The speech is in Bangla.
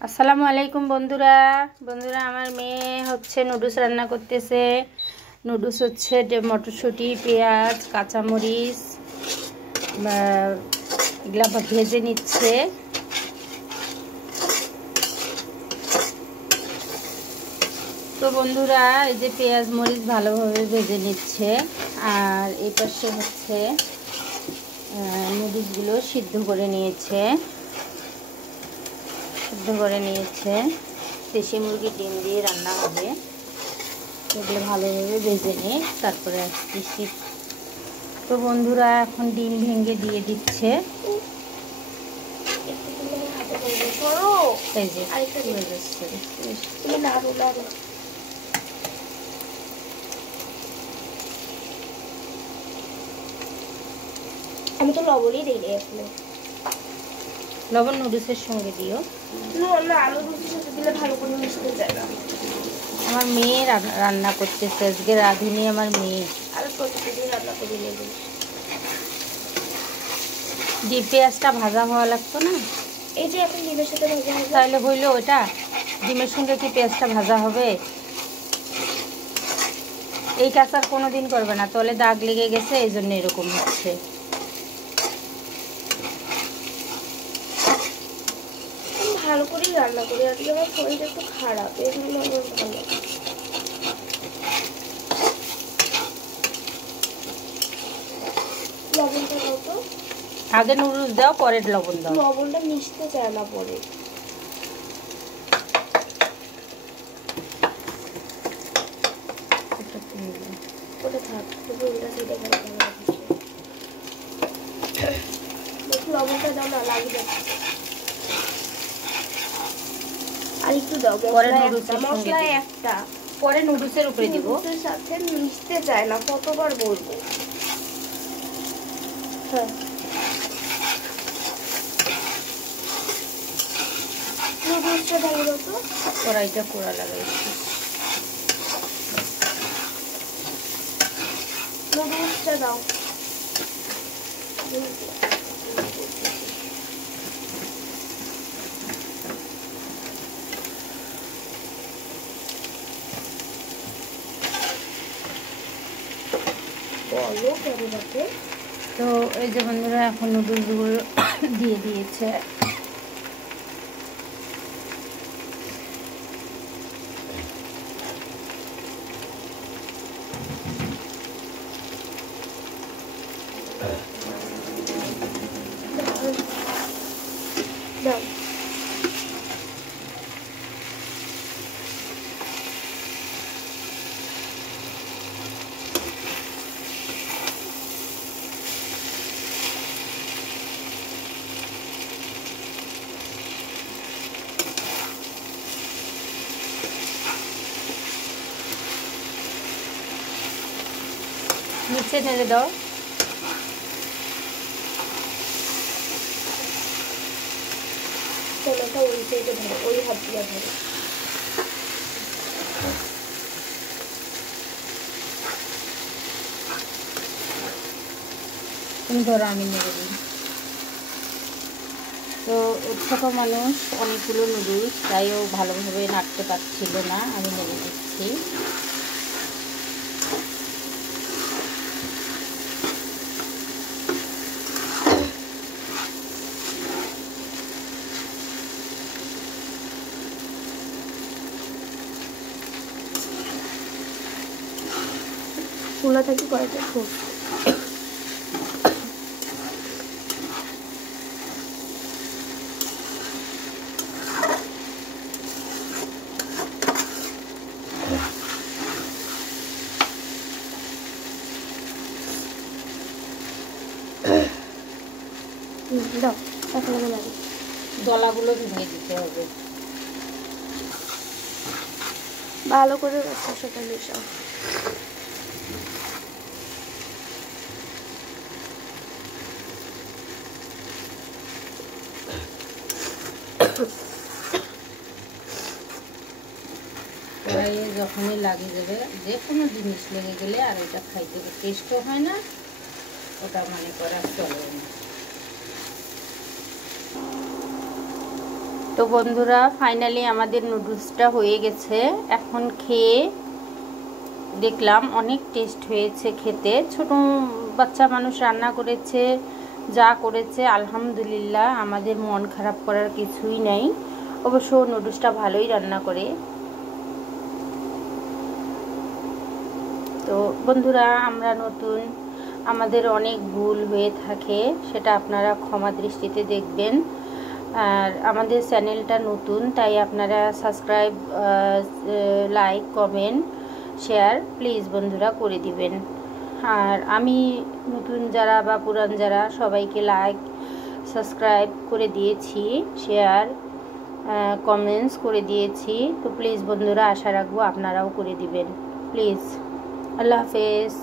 আসসালামু আলাইকুম বন্ধুরা। আমার মেয়ে হচ্ছে নুডলস রান্না করতেছে। নুডলস হচ্ছে মটরশুঁটি, পেঁয়াজ, কাঁচামরিচ এগুলা ভেজে নিচ্ছে। তো বন্ধুরা, এই যে পেঁয়াজ মরিচ ভালোভাবে ভেজে নিচ্ছে, আর এই পাশে হচ্ছে নুডলসগুলো সিদ্ধ করে নিয়েছে। দেশি মুরগির ডিম দিয়ে রান্না হবে। এগুলো ভালোভাবে ভেজে নিয়ে তারপরে আসতেছি। তো বন্ধুরা, এখন ডিম ভেঙে দিয়ে দিচ্ছে। আমি তো লবণই দিই এখনো। লবণ নুডলসের সঙ্গে দিও। না, আলু নুডলসের সাথে দিলে ভালো করে মিশতে যায় না। আমার মেয়ে রান্না করতেছে আজকে, রাঁধুনি আমার মেয়ে। আমি প্রতিদিন রান্না করি নুডলস। ডিম পেঁয়াজটা ভাজা হওয়া লাগতো না? এই যে এখন ডিমের সাথে ভাজা হবে। তাহলে হইলো ওটা ডিমের সঙ্গে কি পেঁয়াজটা ভাজা হবে? এই কাজ আর কোনোদিন করবে না, তলে দাগ লেগে গেছে, এই জন্য এরকম হচ্ছে। ভালো করেই রান্না করি। আজকে আমার শরীরটা একটু খারাপ, এই জন্য আমার ভালো। লবণটা দাও তো। আগে নুডলস দাও, পরে লবণ দাও। লবণটা মিশতে চায় না পরে। ওটা থাক, ওটা সেটা লবণটা দাও না, লাগে যাচ্ছে। আর একটু দাও। পরে মশলা একটা, পরে নুডলসের উপরে দিব। নুডলসের সাথে মিশতে চায় না, কতবার বলবো। হ্যাঁ, নুডলসটা ঢালি দাও তো। কড়াইটা পোড়া লাগাইছি। নুডলসটা দাও। তো এই যে বন্ধুরা, এখন নুডলসগুলো দিয়ে দিয়েছে। নিচে নেড়ে দাও। কোনটা ওই সাইডে ধরো, ওই হাত দিয়ে ধরো। তুমি ধরো, আমি নেড়ে দিই। তো ছোট মানুষ, অনেকগুলো নুডলস, তাই ও ভালোভাবে নাড়তে পারছিল না, আমি নেড়ে দিচ্ছি। চুলা থেকে কয়েকটা খুব দাও। দলাগুলো ভেঙে দিতে হবে। ভালো করে রসাটা মেশাও। কড়াইয়ে যখনই লাগে যাবে, যে কোনো জিনিস লেগে গেলে আর এটা খাইতে টেস্টও হয় না, ওটা মানে করা চলে না। তো বন্ধুরা ফাইনালি আমাদের নুডলসটা হয়ে গেছে। এখন খেয়ে দেখলাম অনেক টেস্ট হয়েছে খেতে। ছোট বাচ্চা মানুষ রান্না করেছে, যা করেছে আলহামদুলিল্লাহ, আমাদের মন খারাপ করার কিছুই নেই। অবশ্য নুডলসটা ভালোই রান্না করে। তো বন্ধুরা আমরা নতুন, আমাদের অনেক ভুল হয়ে থাকে, সেটা আপনারা ক্ষমা দৃষ্টিতে দেখবেন। আর আমাদের চ্যানেলটা নতুন, তাই আপনারা subscribe, like, comment, share please বন্ধুরা করে দিবেন। আর আমি নতুন যারা বা পুরান যারা সবাইকে লাইক, সাবস্ক্রাইব করে দিয়েছি, শেয়ার, কমেন্টস করে দিয়েছি। তো প্লিজ বন্ধুরা আশা রাখবো আপনারাও করে দিবেন প্লিজ। আল্লাহ হাফেজ।